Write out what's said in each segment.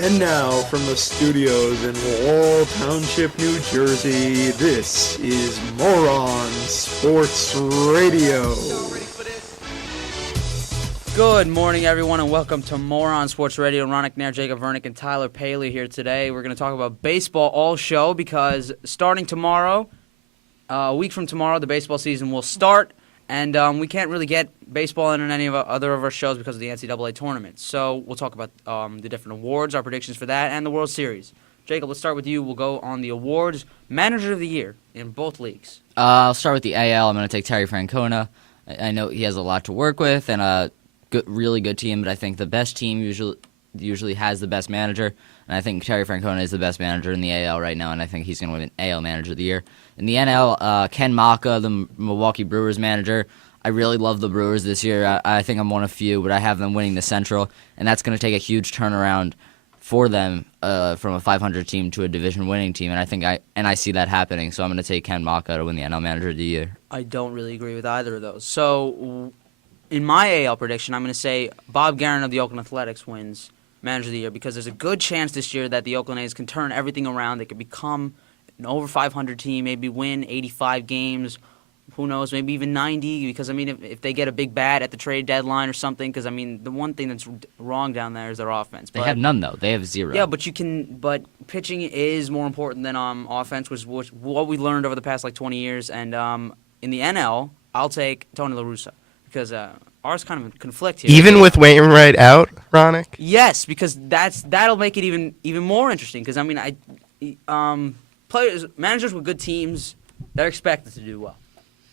And now, from the studios in Laurel Township, New Jersey, this is Moron Sports Radio. Good morning, everyone, and welcome to Moron Sports Radio. Ronak, Jacob Vernick, and Tyler Paley here today. We're going to talk about baseball all show because starting tomorrow, a week from tomorrow, the baseball season will start. And we can't really get baseball in any of other of our shows because of the NCAA tournament. So we'll talk about the different awards, our predictions for that, and the World Series. Jacob, let's start with you. We'll go on the awards. Manager of the Year in both leagues. I'll start with the AL. I'm going to take Terry Francona. I know he has a lot to work with and a really good team, but I think the best team usually has the best manager. And I think Terry Francona is the best manager in the AL right now, and I think he's going to win AL Manager of the Year. In the NL, Ken Maka, the Milwaukee Brewers manager. I really love the Brewers this year. I think I'm one of few, but I have them winning the Central, and that's going to take a huge turnaround for them from a 500 team to a division-winning team, and I see that happening. So I'm going to take Ken Maka to win the NL Manager of the Year. I don't really agree with either of those. So in my AL prediction, I'm going to say Bob Garen of the Oakland Athletics wins Manager of the Year because there's a good chance this year that the Oakland A's can turn everything around. They could become an over 500 team, maybe win 85 games, who knows, maybe even 90, because, I mean, if they get a big bat at the trade deadline or something, because, I mean, the one thing that's wrong down there is their offense. They have none, though. They have zero. Yeah, but pitching is more important than offense, which what we learned over the past, 20 years. And in the NL, I'll take Tony La Russa, because ours kind of conflict here. Even with Wainwright out, Ronak? Yes, because that'll make it even more interesting, because, I mean, managers with good teams, they're expected to do well.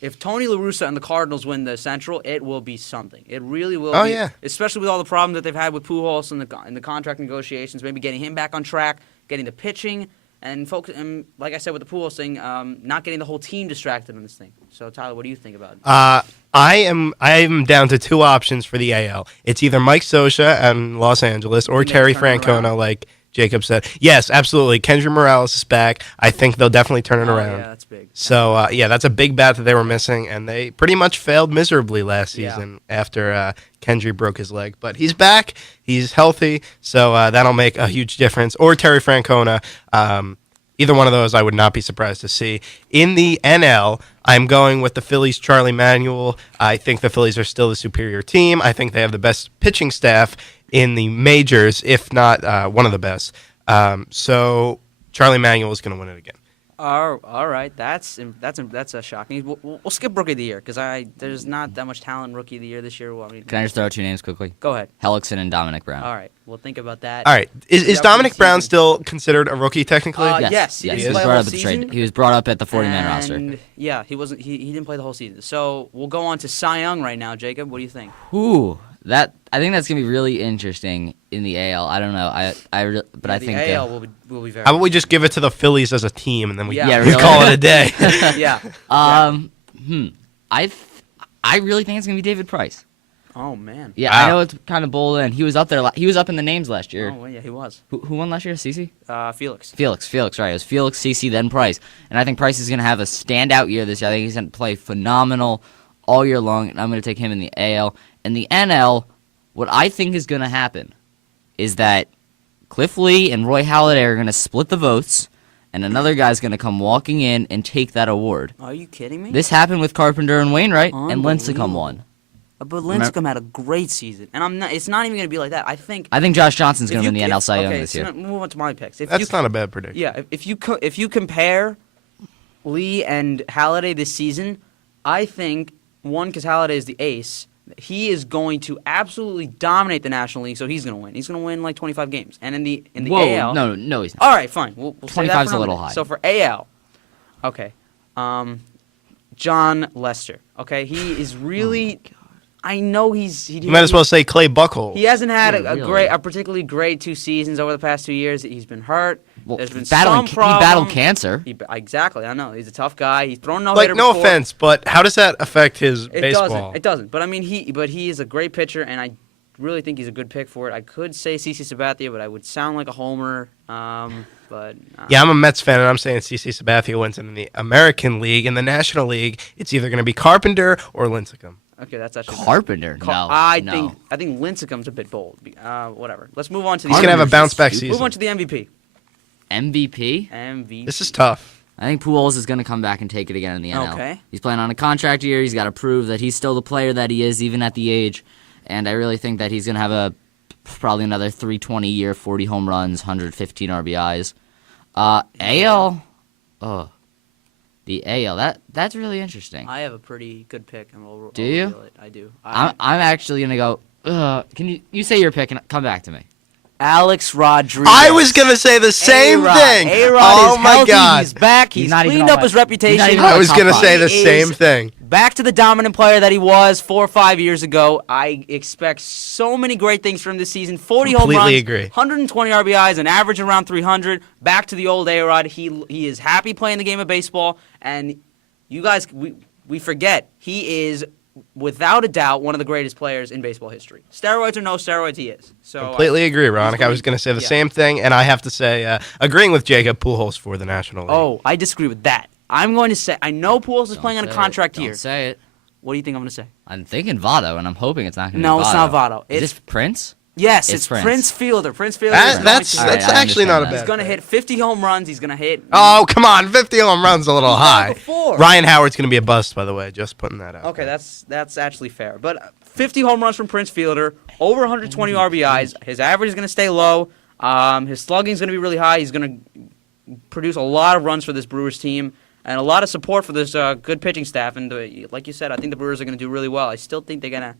If Tony La Russa and the Cardinals win the Central, it will be something. It really will. be, Yeah. Especially with all the problems that they've had with Pujols in the contract negotiations, maybe getting him back on track, getting the pitching, and like I said with the Pujols thing, not getting the whole team distracted on this thing. So Tyler, what do you think about it? I am down to two options for the AL. It's either Mike Scioscia and Los Angeles or Terry Francona, like Jacob said. Yes, absolutely. Kendry Morales is back. I think they'll definitely turn it around. Yeah, that's big. So, that's a big bat that they were missing, and they pretty much failed miserably last season after Kendry broke his leg. But he's back. He's healthy, so that'll make a huge difference. Or Terry Francona. Either one of those I would not be surprised to see. In the NL, I'm going with the Phillies' Charlie Manuel. I think the Phillies are still the superior team. I think they have the best pitching staff in the majors, if not one of the best. So Charlie Manuel is going to win it again. All right, that's shocking. We'll skip Rookie of the Year because there's not that much talent in Rookie of the Year this year. Well, Can I just throw out two names quickly? Go ahead. Hellickson and Dominic Brown. All right, we'll think about that. All right, is Dominic Brown still considered a rookie technically? Yes, he was didn't play the brought whole up at the season. trade. He was brought up at the 40-man roster. Yeah, he wasn't. He didn't play the whole season. So we'll go on to Cy Young right now. Jacob, what do you think? Ooh, I think that's gonna be really interesting in the AL. I don't know. I think the AL will be very. How about we just give it to the Phillies as a team, and then we Yeah. we call it a day? Yeah. I really think it's gonna be David Price. Oh man. Yeah, Wow. I know it's kind of bold, and he was up there. He was up in the names last year. Oh well, yeah, he was. Who won last year? CC? Felix. Felix, right. It was Felix, CC, then Price. And I think Price is going to have a standout year this year. I think he's going to play phenomenal all year long, and I'm going to take him in the AL. In the NL, what I think is going to happen is that Cliff Lee and Roy Halladay are going to split the votes, and another guy's going to come walking in and take that award. Are you kidding me? This happened with Carpenter and Wainwright, and Lincecum won. But Lincecum had a great season, and it's not even going to be like that. I think Josh Johnson's going to win the NL Cy Young this year. Move on to my picks. That's not a bad prediction. Yeah, if you compare Lee and Halladay this season, I think because Halladay is the ace, he is going to absolutely dominate the National League. So he's going to win. He's going to win like 25 games. And in the AL, no, he's not. All right, fine. We'll say that 25's for a little minute. high. So for AL, okay, John Lester. Okay, he is really. I know You might as well say Clay Buchholz. He hasn't had Really? a particularly great 2 seasons over the past 2 years. He's been hurt. Well, There's been he some problem. battled cancer. Exactly, I know. He's a tough guy. He's thrown no Like, hitter no before. offense, but how does that affect his baseball? It doesn't. But I mean, he is a great pitcher, and I really think he's a good pick for it. I could say CC Sabathia, but I would sound like a homer. Yeah, I'm a Mets fan, and I'm saying CC Sabathia wins in the American League. In the National League, it's either going to be Carpenter or Lincecum. Okay, that's actually Carpenter. No. I no. think Lincecum's a bit bold. Whatever. Let's move on to the He's gonna have a MVP. bounce back Move season. on to the MVP. MVP. MVP. This is tough. I think Pujols is going to come back and take it again in the NL. Okay. He's playing on a contract year. He's got to prove that he's still the player that he is, even at the age. And I really think that he's going to have probably another 320 year, 40 home runs, 115 RBIs. AL. Oh, the AL. That's really interesting. I have a pretty good pick, and we'll Do you? reveal it. I do. I'm actually going to go. Can you say your pick and come back to me? Alex Rodriguez. I was gonna say the same thing. A-Rod Oh is my healthy. God. He's back. He's not even cleaned on up my- his reputation. he's not even on I was top gonna five. say the He same is thing. Back to the dominant player that he was 4 or 5 years ago. I expect so many great things from this season. 40 home Completely runs, agree. 120 RBIs, an average around 300. Back to the old A-Rod. He is happy playing the game of baseball, and you guys, we forget he is without a doubt one of the greatest players in baseball history. Steroids or no steroids, he is. So Completely agree, Ronak. I was going to say the same thing, and I have to say, agreeing with Jacob, Pujols for the National League. Oh, I disagree with that. I'm going to say I know Pujols is playing on a contract here. Don't say it. What do you think I'm going to say? I'm thinking Votto, and I'm hoping it's not going to be No, Votto. it's not Votto. Is It's this Prince? yes, It's it's Prince. Prince Fielder. Prince Fielder. That's All right, I actually not a understand bad. that. He's going to hit 50 home runs. He's going to hit. Oh, come on, 50 home runs a little He's done it high. before. Ryan Howard's going to be a bust, by the way. Just putting that out. Okay, that's actually fair. But 50 home runs from Prince Fielder, over 120 RBIs. His average is going to stay low. His slugging is going to be really high. He's going to produce a lot of runs for this Brewers team and a lot of support for this good pitching staff. And like you said, I think the Brewers are going to do really well. I still think they're going to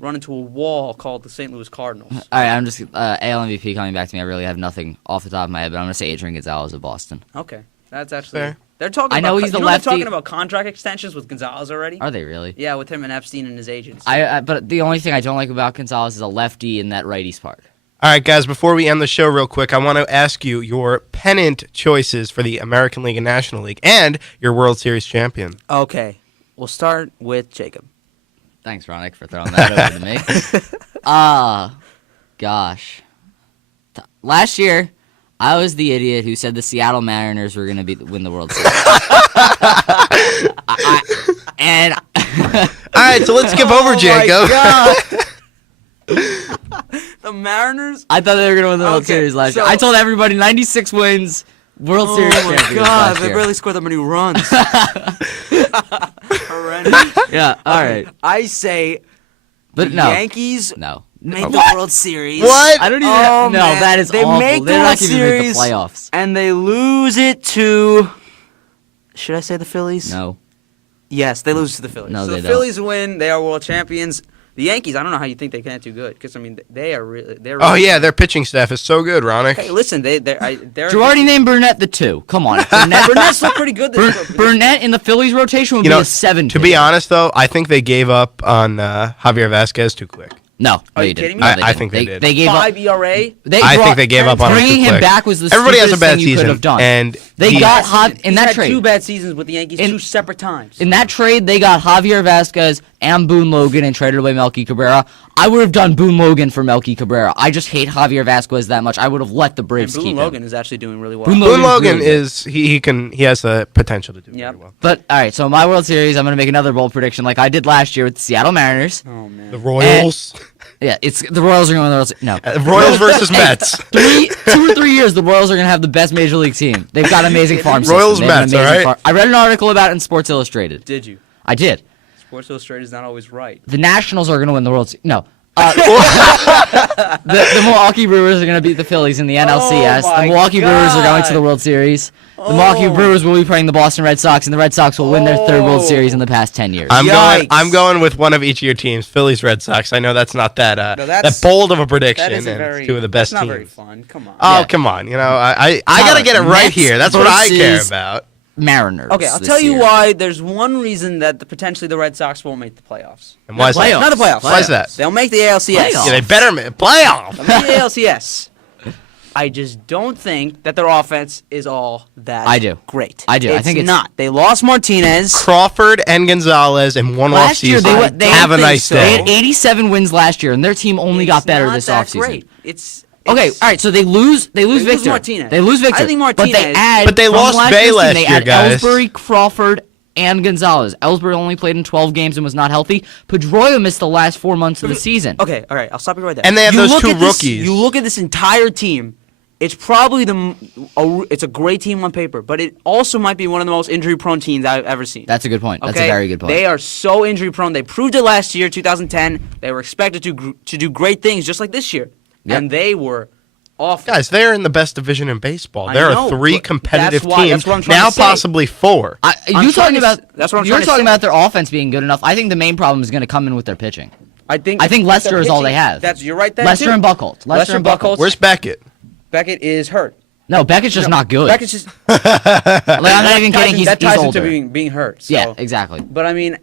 run into a wall called the St. Louis Cardinals. All right, I'm just AL MVP coming back to me. I really have nothing off the top of my head, but I'm going to say Adrian Gonzalez of Boston. Okay, that's actually Fair. they're talking. I know about, he's the you know they're lefty. talking about contract extensions with Gonzalez already. Are they really? Yeah, with him and Epstein and his agents. But the only thing I don't like about Gonzalez is a lefty in that righty's part. All right, guys, before we end the show real quick, I want to ask you your pennant choices for the American League and National League and your World Series champion. Okay, we'll start with Jacob. Thanks, Ronak, for throwing that over to me. Gosh. Last year, I was the idiot who said the Seattle Mariners were going to win the World Series. And All right, so let's skip over Jacob. The Mariners. I thought they were going to win the World Okay, Series last year. so- I told everybody 96 wins, World Series Oh my champions God! last They year. barely scored that many runs. Horrendous. Yeah, all right. I say But the no. Yankees No. make the World Series. What? I don't even Oh, No, man. that is They awful. make the They're World not even make the Series. playoffs. And they lose it to. Should I say the Phillies? No. Yes, they lose to the Phillies. No, so they the don't. Phillies win. They are world champions. The Yankees. I don't know how you think they can't do good because I mean they are really. They're Oh, really yeah, their pitching staff is so good, Ronak. Hey, listen, they're Girardi named Burnett the 2. Come on. Burnett's look pretty good this year. Burnett in the Phillies rotation would You be know, a 7. To be honest, though, I think they gave up on Javier Vasquez too quick. No, Are you they kidding didn't. me? No, I didn't. think they did. They gave up. 5 ERA. I think they gave up on him too Bringing him quick. back was the Everybody has a stupidest bad thing you could season, have done. and They he- got in He's that had trade. 2 bad seasons with the Yankees, In- 2 separate times. In that trade, they got Javier Vasquez and Boone Logan and traded away Melky Cabrera. I would have done Boone Logan for Melky Cabrera. I just hate Javier Vasquez that much. I would have let the And Braves Boone keep Logan him. is actually doing really well. Boone Boone Logan's Logan really good. is he has the potential to do Yep. very well. But all right, so my World Series, I'm gonna make another bold prediction, like I did last year with the Seattle Mariners. Oh man. The Royals, Yeah, it's the Royals are going to win the World Series. No, Royals versus Mets. 2 or 3 years, the Royals are going to have the best major league team. They've got amazing farm system. Royals, They have an Mets, amazing all right? farm- I read an article about it in Sports Illustrated. Did you? I did. Sports Illustrated is not always right. The Nationals are going to win the World Series. No. The Milwaukee Brewers are going to beat the Phillies in the NLCS. Oh my The Milwaukee Brewers are going to God. the World Series. The Milwaukee Brewers will be playing the Boston Red Sox, and the Red Sox will win their third World Oh. Series in the past 10 years. Yikes. I'm going with one of each of your teams, Phillies, Red Sox. I know that's not that No, that's- that bold of a prediction, That and isn't it's very. 2 of the best that's not teams. very fun. Come on. Oh, Yeah. come on. You know, I gotta get it right Mets here. That's what I care versus- about. Mariners. Okay, I'll this tell you year. why. There's one reason that potentially the Red Sox won't make the playoffs. And why is that? Not the playoffs. Why is that? They'll make the ALCS. Playoffs. Yeah, they better make playoff. They'll make the ALCS. I just don't think that their offense is all that I do. great. I do. I It's think it's- not. They lost Martinez. Crawford and Gonzalez in one off Last year, season. they Have a think nice so. They day. had 87 wins last year, and their team only got It's better not this that offseason. great. It's Okay, all right. So they lose lose Victor. Martinez. They lose Victor. I think But they Martinez- add. But they from lost last Bay year's team, last they year, add guys. Ellsbury, Crawford, and Gonzalez. Ellsbury only played in 12 games and was not healthy. Pedroia missed the last 4 months of the season. Okay, all right, I'll stop you right there. And they have those two rookies. rookies. You look at this entire team. It's probably it's a great team on paper, but it also might be one of the most injury-prone teams I've ever seen. That's a good point. That's Okay? a very good point. They are so injury-prone. They proved it last year, 2010. They were expected to do great things, just like this year, Yep. and they were awful. Guys, they're in the best division in baseball. I There know, are 3 but competitive that's why- teams, that's what I'm trying now to say. possibly 4. You're talking about that's what I'm you're trying to talking say. about their offense being good enough. I think the main problem is going to come in with their pitching. I think Leicester their is all they pitching- have. You're right there. Lester too. and Buchholz. Lester and Buchholz. Where's Beckett? Beckett is hurt. No, Beckett's just not good. Beckett's just Like, I'm not even kidding. that ties He's into older. being hurt. So. Yeah, exactly. But I mean,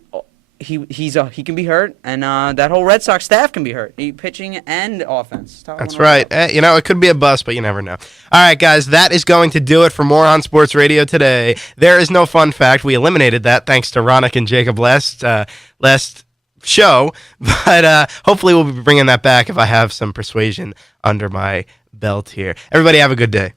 he can be hurt, and that whole Red Sox staff can be hurt, pitching and offense. That's right. It could be a bust, but you never know. All right, guys, that is going to do it for Moron Sports Radio today. There is no fun fact. We eliminated that thanks to Ronak and Jacob last show, but hopefully we'll be bringing that back if I have some persuasion under my belt here. Everybody have a good day.